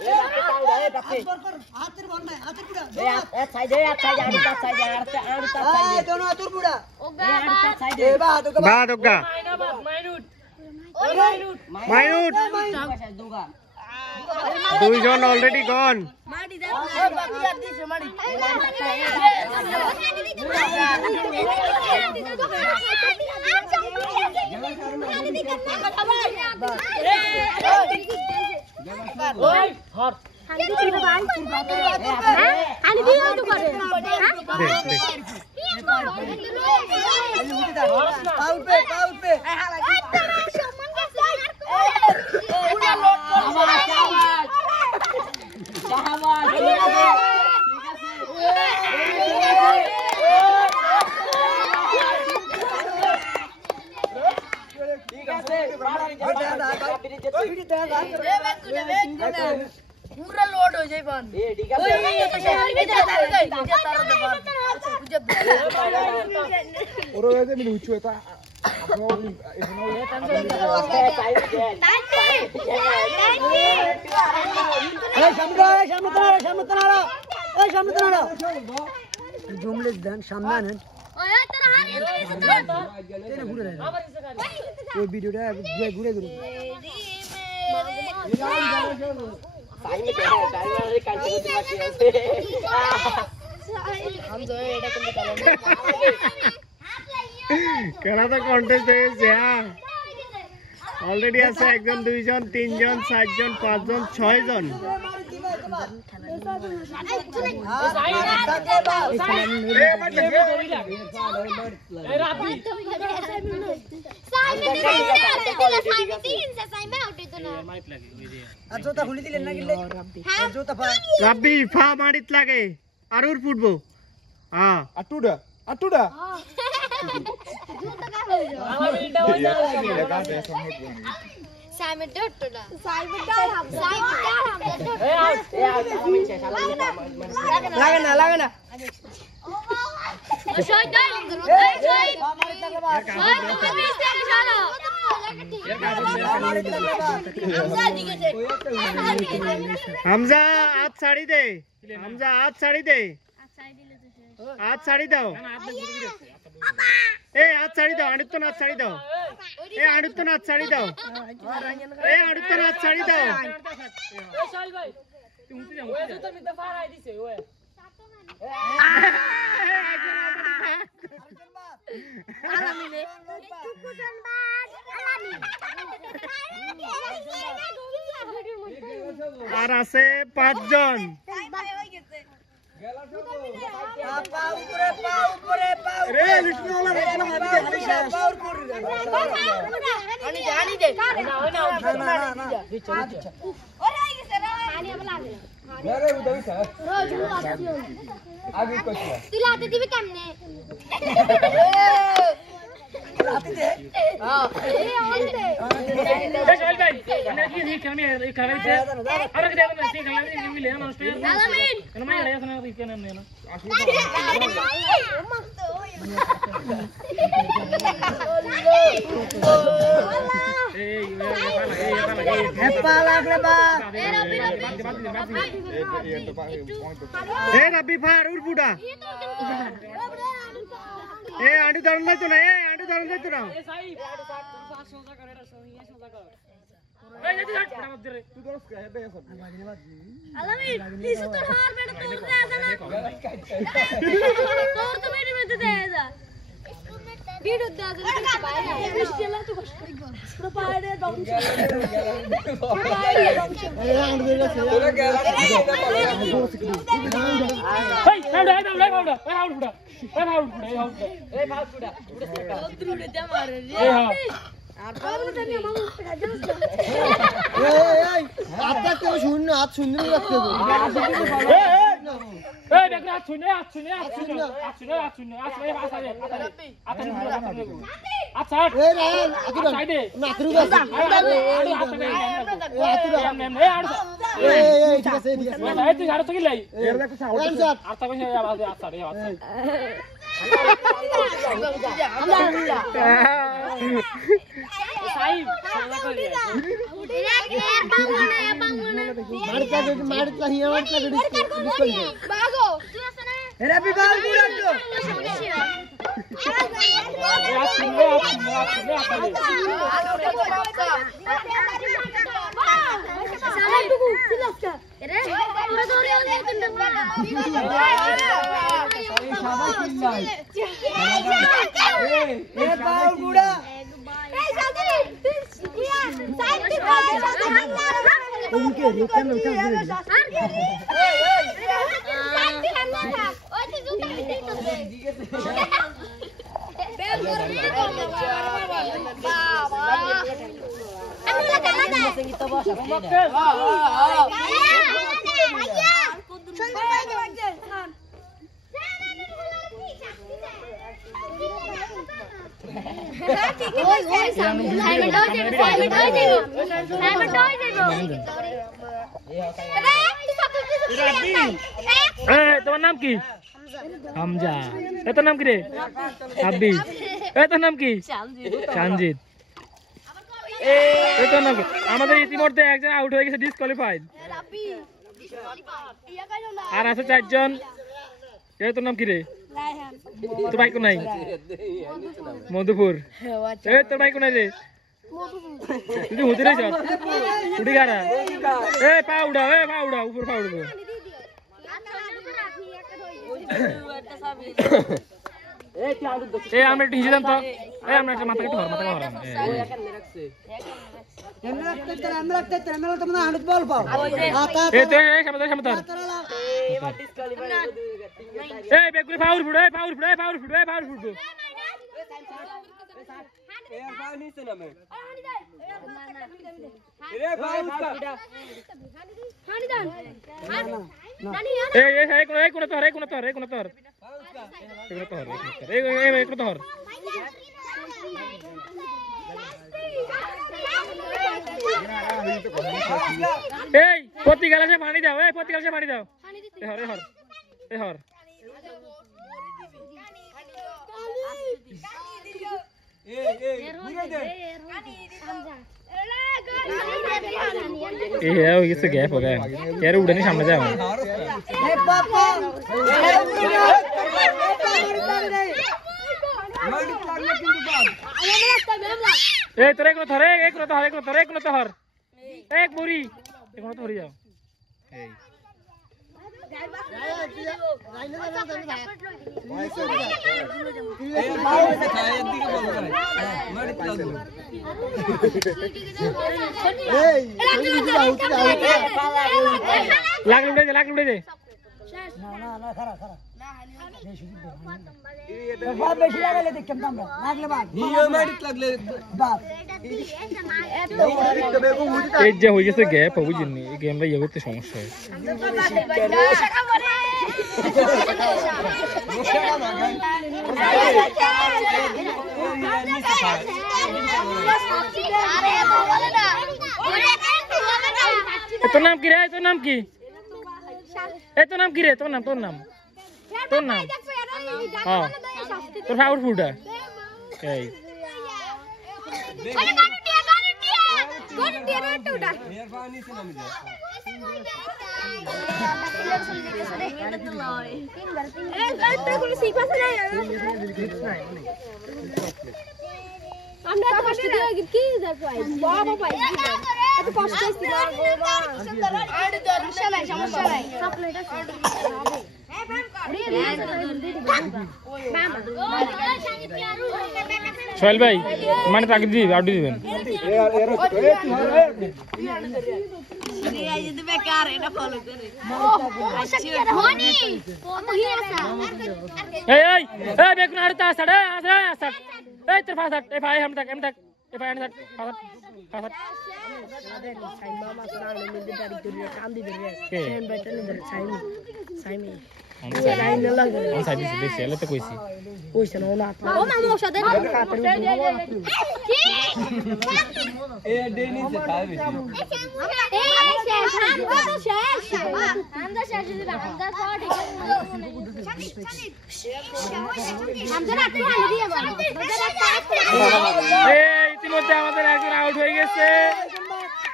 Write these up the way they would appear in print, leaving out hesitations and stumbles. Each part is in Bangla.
হাতের বল নাই হাতের পুরা এক সাইডে আর दोनों हाथ पुरा সাইডে বাদ ওগা মাইনুট দুইজন অলরেডি গন पूरा लोड हो जाए बन ए ठीक আছে ওরে এতে মিলে উচ্চ এটা जुमले देन सामने आनेन ओए तेरा हाथ तेरे घुरे रहे वो वीडियोটা ঘুরে ঘুরে কেনা তো কন্টেস্ট হয়েছে হ্যাঁ অলরেডি আছে একজন দুইজন তিনজন চারজন পাঁচজন ছয়জন রাব্বি ফা মারিত লাগে আরুর ফুটবো হ্যাঁ আটুডা আটুডা লাগেনা হামজা হাত ছাড়ি দে হামজা হাত ছাড়ি দে হাত ছাড়ি দাও এ হাত ছাড়ি দাও আড়ুত্তো না হাত ছাড়ি দাও এ আড়ুত্তো না হাত ছাড়ি দাও এ আড়ুত্তো না হাত ছাড়ি দাও আর আছে পাঁচজন दिलाते दिवे केमने রাব্বি ফার উড়পুডা এ আন্ডু ধরন যাইতো না এ আন্ডু ধরন যাইতো না আলামিন ইসু তোর হার বেটা তোর দে তোর তো বেটি বেটি দে যা ভিডিও দে যা বাইরে বিশলা তো পুরো পাড়ে দংশ हाथ शून्य रखते হ্যাপি বার্থডে তোমার নাম কি? হামজা। তোর নাম কি রে? আব্বিস। তোর নাম কি? চাঞ্জিত। তোর নাম কি? আমাদের ইতিমধ্যে একজন আউট হয়ে গেছে, ডিসকোয়ালিফাইড। আর আছে 4 জন। তোর নাম কি রে? তোর বাইক নাই? মধুপুর। তোর বাইক নাই রে? তুই হুতি রে চল উঠি গারা পাউডা উপর পাউডা আমরা একটু হিসেবে তো আমরা একটা মাথা ধর প্রতি গ্লাসে পানি দাও প্রতি গ্লাসে পানি দাও হর गैप हो गया यार उड़े नहीं सामने जाओ तेरे एक थर एक बुरी एक थोड़ी जाओ लाग लुड़े दे गैप बुझिनी गेम करते समस्या তোর নাম কি রে তোর নাম কি তোর নাম কি রে তোর নাম হ্যাঁ তোর ফাউল ফুটা এই আমরা তো কষ্ট দিয়ে কি দেখো বাবা ভাই এত কষ্ট হইছে সমস্যা নাই চকলেট আছে সোহেল ভাই মানে তাকে দিবি আউট দিবেন বেগুন আর তা সাড়ে তোর ফাঁসাট এ ভাই हम तक ए भाई तक फासट ইতিমধ্যে আমাদের একজন আউট হয়ে গেছে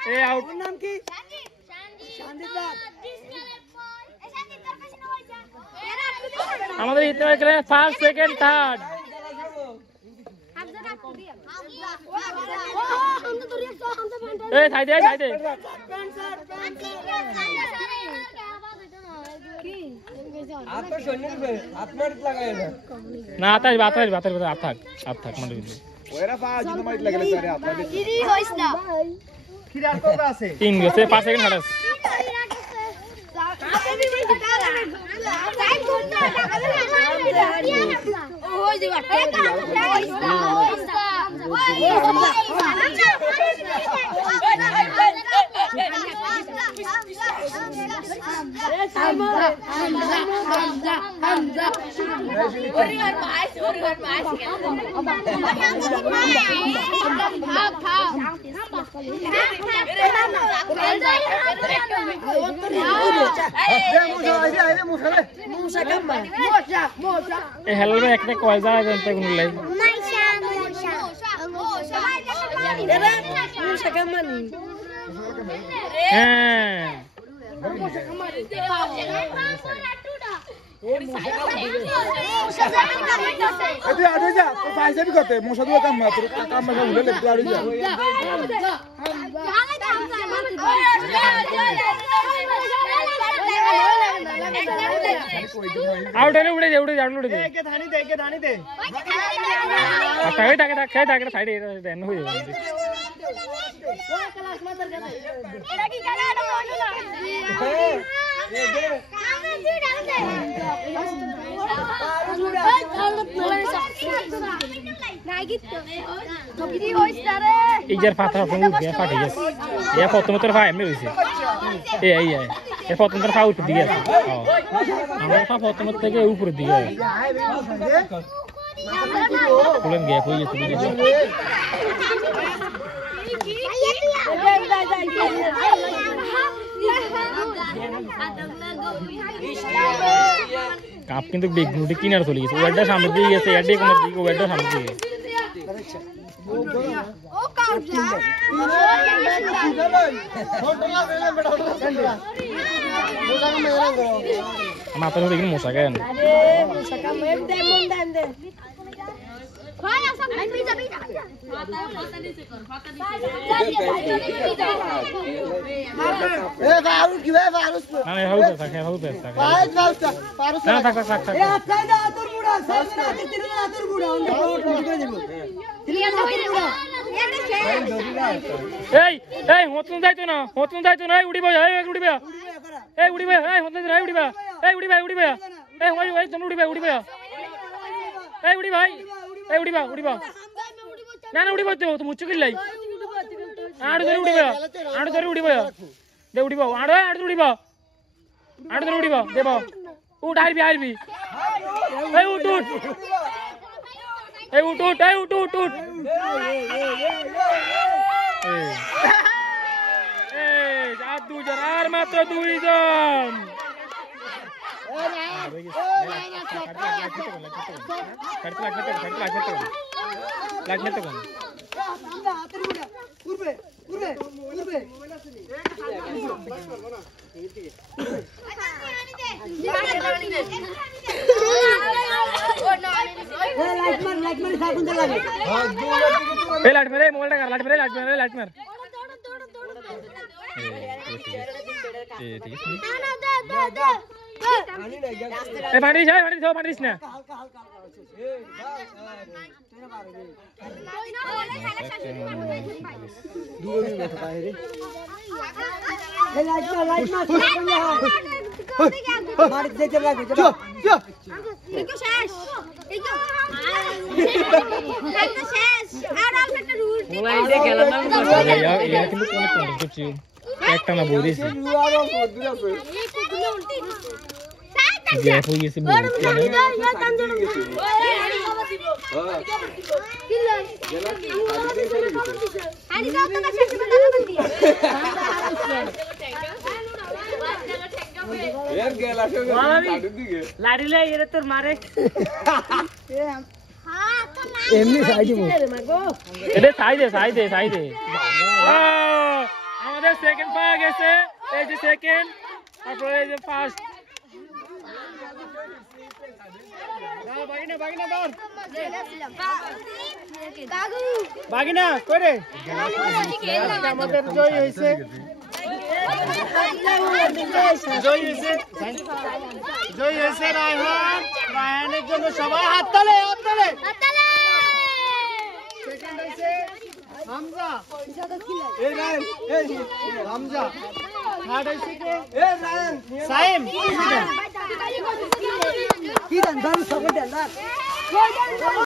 এই আউট ওর নাম কি শান্তির বাপ আমাদের ইতনে খেলে ফার্স্ট সেকেন্ড থার্ড এই থাই দে आप तो शून्य पे आप मिनट लगाए ना না আতাস আপ থাক মানে ওরা পা জিনো মাইট লাগলে স্যার আপনাদের খিরার কত আছে 3 গেছে 5 সেকেন্ড হারাস এই হেলাল ভাই একটা কয় যায় জানতে কোন লাই হ্যাঁ তুই আড়ে যা তো পয়সা भी करते मोसा दुआ काम मत काम में उड़े ले तू आड़े जा आउट है उड़े दे के धानी दे থাকে সাইডে দেন হয়ে যাবে ইজার পাতা ফোন দিয়ে ফাটে গেছে এ প্রথম তোর ভাই এমনি হইছে এই এ প্রথম তোর পা উপর দিকে আছে আমার পা প্রথম থেকে উপর দিকে আছে বলেন গ্যাপ হয়ে গেছে কাপ কিন্তু বিগ গুটি কিনার চলে গেছে ওয়ার্ডটা সামনে দিয়ে গেছে এডি কোন দিকে ওয়ার্ডটা সামনে দিয়ে গেছে মাথা ধরে কিন্তু মশা কেন হতন যাইতো না উড়িবা না উড়িবা তো মুচ্ছ কিল্লাই আড় ধরে উড়িবা দে উড়িবা আড় ধরে উড়িবা দেব উঠ আইবি এই উঠ আর দুজন আর মাত্র দুইজন लाइट मेरे मोबाइल का लाइट मेरे ए पानी ना একটা না বলিস গ্যাপ হয়ে গেছে লাড়িলে এর তোর মারে এমনি সাইডে এটা সাইডে আমাদের সেকেন্ড পাওয়া গেছে, এই যে সেকেন্ড, তারপরে এই যে ফার্স্ট। বাগিনা কই রে? আমাদের জয় হয়েছে, জয় হয়েছে রায়হান। রায়হানের জন্য সবাই হাত তালে, হাত তালে। সেকেন্ড হয়েছে হামজা, এই রায়ন, এই হামজা। থার্ড হয়েছে কে? এই রায়ন, সাইম। কি দেন দাম সবাই দেন